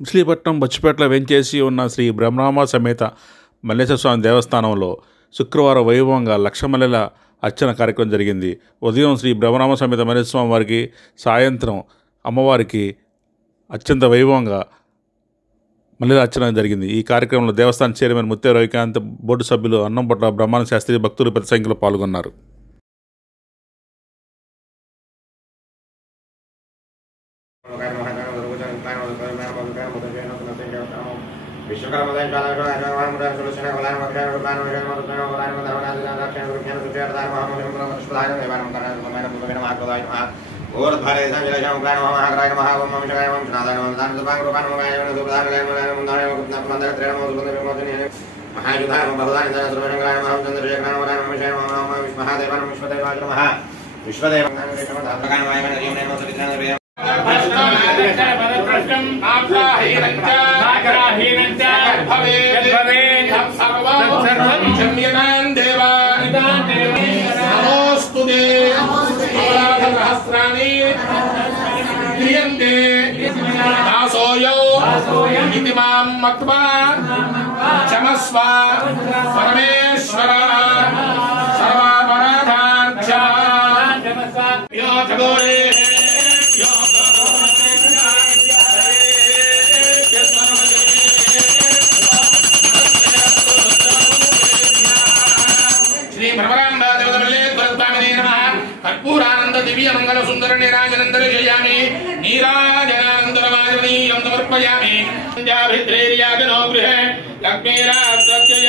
మచిలీపట్నం బచ్చిపేటలో వెంచేసి ఉన్న శ్రీ బ్రహ్మరామ సమేత మల్లేశ్వర స్వామి దేవస్థానంలో శుక్రవారం వైభవంగా లక్షమల్లెల అర్చన కార్యక్రమం జరిగింది. ఉదయం శ్రీ బ్రహ్మరామ సమేత మల్లేశ్వర స్వామి వారికి, సాయంత్రం అమ్మవారికి అత్యంత వైభవంగా మల్లెల అర్చన జరిగింది. ఈ కార్యక్రమంలో దేవస్థాన చైర్మన్ ముత్తే రవికాంత్, బోర్డు సభ్యులు అన్నంపట్ల బ్రహ్మానంద శాస్త్రి, భక్తులు పెద్ద సంఖ్యలో పాల్గొన్నారు. క్షమస్వ పరమేశ్వర సర్వాపరాధార్చ శ్రీ భ్రమరాంబాదేవతమల్లేశ్వరస్వామినే నమః. కర్పూరానంద దివ్య మంగళ సుందర నీరాజనందర్శయామి. నీరాజనానందరమాదనీయం సమర్పయామి. భిద్రేర్యాజనో గృహే లక్ష్మీరాజ్యయ